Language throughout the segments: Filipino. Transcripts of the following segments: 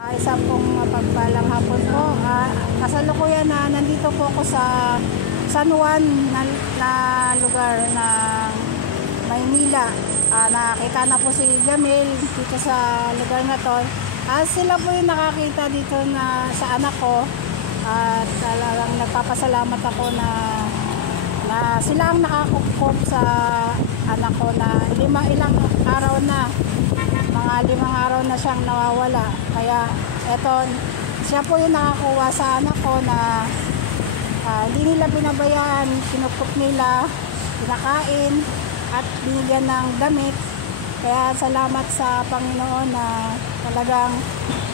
Isang pong mapagpalang hapon po. Kasalukuyan na nandito po ako sa San Juan na lugar ng Maynila. Nakita na po si Jamil dito sa lugar na to. Sila po yung nakakita dito na sa anak ko. At talagang nagpapasalamat ako na sila ang nakakukup sa anak ko na ilang araw na. Mga 5 araw na siyang nawawala. Kaya eto, siya po yung nakakuha sa anak ko na hindi nila binabayaan, kinukup nila, pinakain at binigyan ng damit. Kaya salamat sa Panginoon na talagang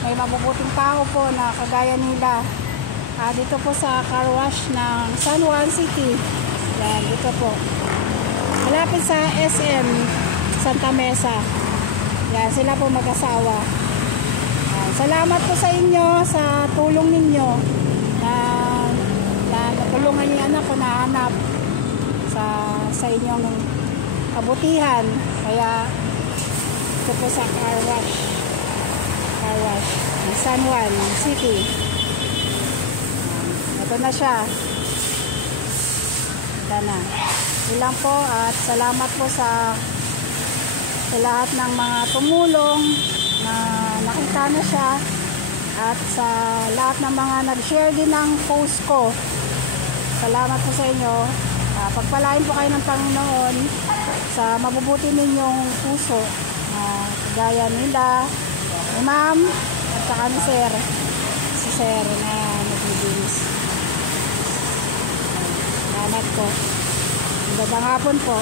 may mabubuting tao po na kagaya nila. Dito po sa car wash ng San Juan City. Yan, dito po. Malapit sa SM Santa Mesa. Yan, sila po mag-asawa. Salamat po sa inyo sa tulong ninyo na natulungan niyo anak ko na hanap sa inyong kabutihan. Kaya ito po sa car wash San Juan City. Ito na siya. Ito na. Ilang po at salamat po sa lahat ng mga tumulong na nakita na siya at sa lahat ng mga nag-share din ng post ko. Salamat po sa inyo. Pagpalain po kayo ng Panginoon sa mabubuti ninyong puso. Kagaya nila, ni Ma'am at saka ni Sir. Si Sir na nagbibinis. Salamat po. Magandang hapon po.